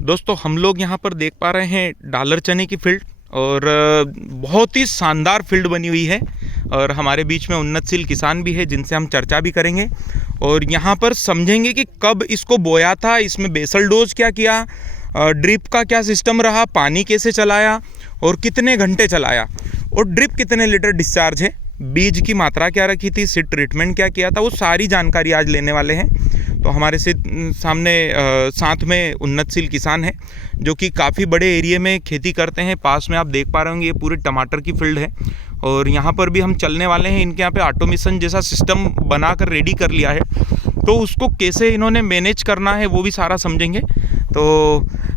दोस्तों हम लोग यहाँ पर देख पा रहे हैं डॉलर चने की फील्ड और बहुत ही शानदार फील्ड बनी हुई है और हमारे बीच में उन्नतशील किसान भी है जिनसे हम चर्चा भी करेंगे और यहाँ पर समझेंगे कि कब इसको बोया था, इसमें बेसल डोज क्या किया, ड्रिप का क्या सिस्टम रहा, पानी कैसे चलाया और कितने घंटे चलाया और ड्रिप कितने लीटर डिस्चार्ज है, बीज की मात्रा क्या रखी थी, सीड ट्रीटमेंट क्या किया था, वो सारी जानकारी आज लेने वाले हैं। तो हमारे से सामने साथ में उन्नतशील किसान है जो कि काफ़ी बड़े एरिया में खेती करते हैं। पास में आप देख पा रहे होंगे ये पूरी टमाटर की फील्ड है और यहाँ पर भी हम चलने वाले हैं। इनके यहाँ पे ऑटोमेशन जैसा सिस्टम बनाकर रेडी कर लिया है, तो उसको कैसे इन्होंने मैनेज करना है वो भी सारा समझेंगे। तो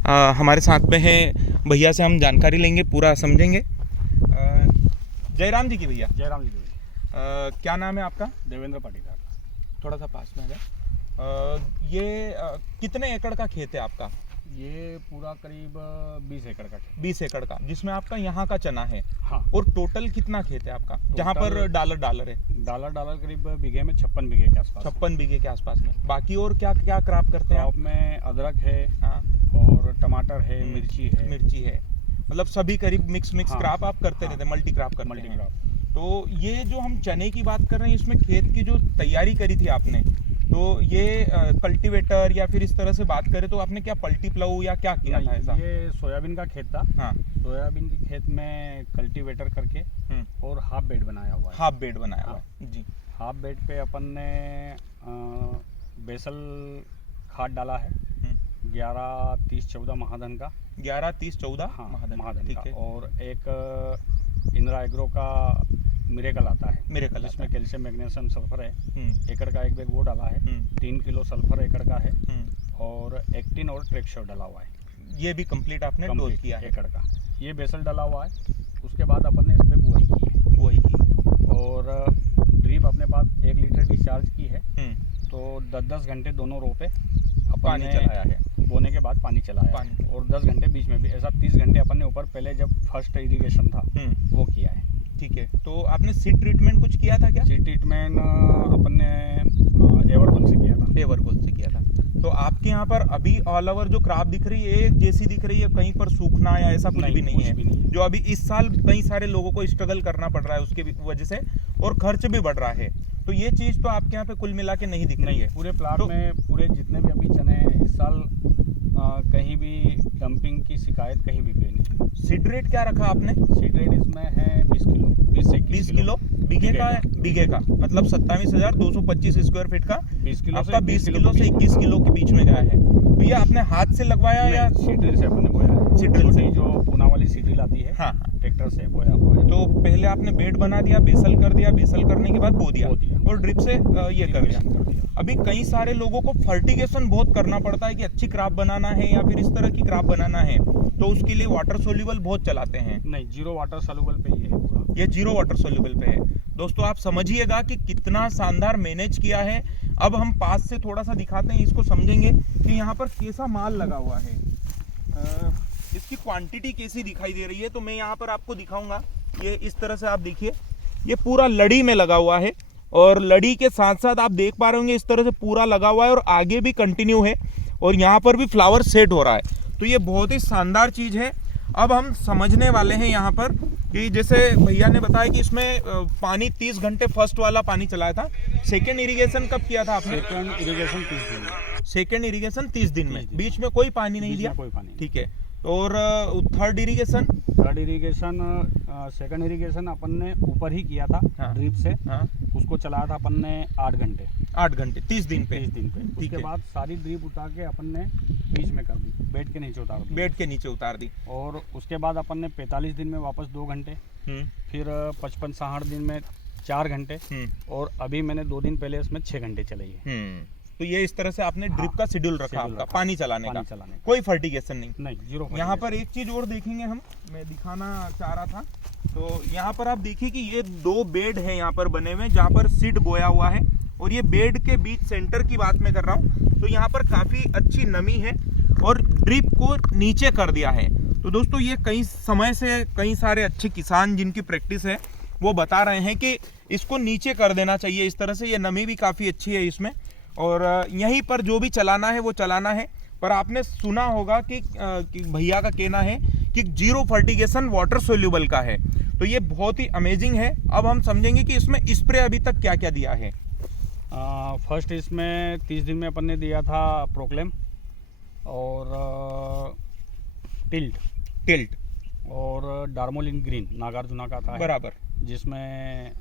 हमारे साथ में है भैया से हम जानकारी लेंगे, पूरा समझेंगे। जयराम जी की भैया। जयराम जी की भैया। क्या नाम है आपका? देवेंद्र पाटीदार। थोड़ा सा पास में आ जाए। ये कितने एकड़ का खेत है आपका? ये पूरा करीब 20 एकड़ का। 20 एकड़ का, जिसमें आपका यहाँ का चना है। हाँ। और टोटल कितना खेत है आपका जहाँ पर डॉलर है? डॉलर करीब बीघे में 56 बीघे के आसपास। 56 बीघे के आसपास में। बाकी और क्या क्या क्रॉप करते हैं आप? में अदरक है। हाँ। और टमाटर है, मिर्ची है। मतलब सभी करीब मिक्स हाँ। क्रॉप आप करते रहते हैं, मल्टी क्रॉप करते मल्टी हैं। क्रॉप। तो ये जो हम चने की बात कर रहे हैं, इसमें खेत की जो तैयारी करी थी आपने, तो ये कल्टीवेटर या फिर इस तरह से बात करें तो आपने क्या पल्टी प्लाऊ या क्या किया था ऐसा? ये सोयाबीन का खेत था। हाँ। सोयाबीन के खेत में कल्टीवेटर करके और हाफ बेड बनाया हुआ है। हाफ बेड बनाया हुआ है जी। हाफ बेड पे अपन ने बेसल खाद डाला है 11-30-14 महाधन का। 11-30-14 हाँ, महाधन, ठीक है। और एक इंद्रा एग्रो का मिरेकल आता है, मिरेकल जिसमें कैल्शियम मैग्नीशियम सल्फर है। एकड़ का 1 बैग वो डाला है। 3 किलो सल्फर एकड़ का है और एक्टिन और ट्रेक्शोर डाला हुआ है। ये भी कंप्लीट आपने डोज किया है एकड़ का। ये बेसल डाला हुआ है। उसके बाद अपन ने इस पे बुआई की और ड्रिप अपने पास 1 लीटर डिस्चार्ज की है। तो 10-10 घंटे दोनों रो पे पानी चलाया है। बोने के बाद पानी चलाया और 10 घंटे बीच में भी, ऐसा 30 घंटे अपन ने ऊपर पहले जब फर्स्ट इरिगेशन था वो किया है। ठीक है। तो आपने सीड ट्रीटमेंट कुछ किया था क्या? सीड ट्रीटमेंट अपन ने एवरगोल से किया था। एवरगोल से किया था। तो आपके यहाँ पर अभी ऑल ओवर जो क्रॉप दिख रही है एक जैसी दिख रही है, कहीं पर सूखना या ऐसा कुछ भी नहीं है? जो अभी इस साल कई सारे लोगों को स्ट्रगल करना पड़ रहा है उसके वजह से और खर्च भी बढ़ रहा है, तो ये चीज तो आपके यहाँ पे कुल मिला के नहीं दिख रही है। पूरे प्लाट में पूरे जितने भी अभी चने इस साल कहीं भी डंपिंग की शिकायत कहीं भी कोई नहीं। सीड रेट क्या रखा आपने? सीड रेट इसमें है 20 किलो, 20 किलो बीघे का मतलब 27,225 स्क्वायर फीट का 20 किलो आपका 20 किलो से 21 किलो के बीच में गया है। तो ये आपने हाथ से लगवाया या सीड ड्रिल से आपने बोया है? सीड ड्रिल से, जो पूना वाली सीड ड्रिल आती है। हाँ, ट्रैक्टर से बोया हुआ है। तो पहले आपने बेड बना दिया, बेसल कर दिया, बेसल करने के बाद बो दिया और ड्रिप से ये कर दिया। अभी कई सारे लोगों को फर्टिगेशन बहुत करना पड़ता है कि अच्छी क्रॉप बनाना है या फिर इस तरह की क्रॉप बनाना है, तो उसके लिए वाटर सोल्यूबल बहुत चलाते हैं। नहीं, 0 वाटर सोल्यूबल पे ये है पूरा। ये 0 वाटर सोल्यूबल पे है। दोस्तों आप समझिएगा कि कितना शानदार मैनेज किया है। अब हम पास से थोड़ा सा दिखाते हैं, इसको समझेंगे कि यहाँ पर कैसा माल लगा हुआ है, इसकी क्वांटिटी कैसी दिखाई दे रही है। तो मैं यहाँ पर आपको दिखाऊंगा। ये इस तरह से आप देखिए, ये पूरा लड़ी में लगा हुआ है और लड़ी के साथ साथ आप देख पा रहे होंगे इस तरह से पूरा लगा हुआ है और आगे भी कंटिन्यू है और यहाँ पर भी फ्लावर सेट हो रहा है। तो ये बहुत ही शानदार चीज़ है। अब हम समझने वाले हैं यहाँ पर कि जैसे भैया ने बताया कि इसमें पानी 30 घंटे फर्स्ट वाला पानी चलाया था। सेकेंड इरिगेशन कब किया था आपने? सेकेंड इरिगेशन 30 दिन में। सेकेंड इरिगेशन 30 दिन में, बीच में कोई पानी नहीं दिया? कोई पानी। ठीक है। और थर्ड इरिगेशन? सेकंड इरिगेशन अपन ने ऊपर ही किया था। हाँ। ड्रिप से। हाँ। उसको चलाया था अपन ने 8 घंटे 30 दिन पे। उसके बाद सारी ड्रिप उतार के अपन ने बीच में कर दी, बेड के नीचे उतार दी। और उसके बाद अपन ने 45 दिन में वापस 2 घंटे, फिर 55-60 दिन में 4 घंटे और अभी मैंने 2 दिन पहले इसमें 6 घंटे चलाई है। तो ये इस तरह से आपने ड्रिप का शेड्यूल रखा आपका पानी चलाने का। कोई फर्टिगेशन नहीं, 0। यहाँ पर एक चीज और देखेंगे हम, मैं दिखाना चाह रहा था। तो यहाँ पर आप देखिए कि ये 2 बेड है यहाँ पर बने हुए जहाँ पर सीड बोया हुआ है और ये बेड के बीच सेंटर की बात मैं कर रहा हूँ। तो यहाँ पर काफी अच्छी नमी है और ड्रिप को नीचे कर दिया है। तो दोस्तों ये कई समय से कई सारे अच्छे किसान जिनकी प्रैक्टिस है वो बता रहे हैं कि इसको नीचे कर देना चाहिए इस तरह से। ये नमी भी काफ़ी अच्छी है इसमें और यहीं पर जो भी चलाना है वो चलाना है। पर आपने सुना होगा कि भैया का कहना है कि जीरो फर्टिगेशन वाटर सोल्यूबल का है, तो ये बहुत ही अमेजिंग है। अब हम समझेंगे कि इसमें स्प्रे अभी तक क्या क्या दिया है। फर्स्ट इसमें 30 दिन में अपन ने दिया था प्रोक्लेम और टिल्ट और डार्मोलिन ग्रीन नागार्जुना का था बराबर, जिसमें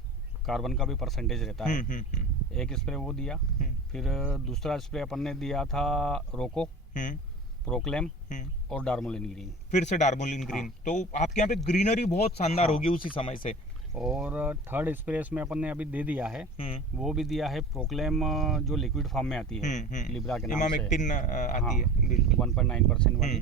कार्बन का भी परसेंटेज रहता है। एक स्प्रे वो दिया। फिर दूसरा स्प्रे अपन ने दिया था रोको, प्रोक्लेम और डार्मोलिन ग्रीन। फिर से डार्मोलिन ग्रीन। हाँ। तो आपके यहाँ पे ग्रीनरी बहुत शानदार होगी उसी समय से। और थर्ड स्प्रे इसमें अपन ने अभी दे दिया है, वो भी दिया है प्रोक्लेम जो लिक्विड फॉर्म में आती है, लिब्रा के नाम से आती है 1.9% वाली,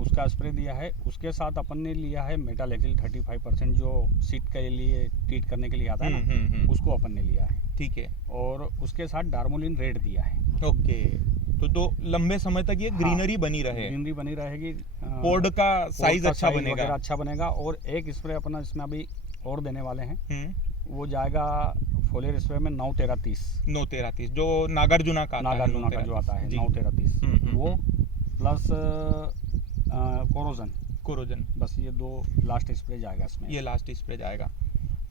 उसका स्प्रे दिया है। उसके साथ अपन ने लिया है मेटालेक्सिल 35% जो सीड के लिए ट्रीट करने के लिए आता है ना, उसको अपन ने लिया है। ठीक है। और उसके साथ डार्मोलिन रेड दिया है। ओके, तो लंबे समय तक ये ग्रीनरी बनी रहेगी, पॉड का साइज अच्छा बनेगा। और एक स्प्रे अपना इसमें अभी और देने वाले हैं, वो जाएगा फोलियर स्प्रे में 9-13-30 जो नागार्जुना का जो आता है 9-13-30 वो, प्लस कोरोजन, बस ये 2 लास्ट स्प्रे जाएगा इसमें। ये लास्ट स्प्रे जाएगा।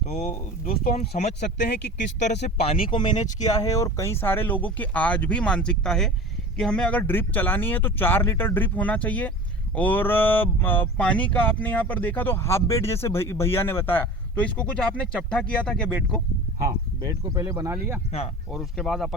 तो दोस्तों हम समझ सकते हैं कि किस तरह से पानी को मैनेज किया है। और कई सारे लोगों की आज भी मानसिकता है कि हमें अगर ड्रिप चलानी है तो 4 लीटर ड्रिप होना चाहिए। और पानी का आपने यहाँ पर देखा तो हाफ बेड जैसे भैया ने बताया, तो इसको कुछ आपने चपटा किया था क्या बेड को? हाँ, बेड को पहले बना लिया। हाँ। और उसके बाद अपन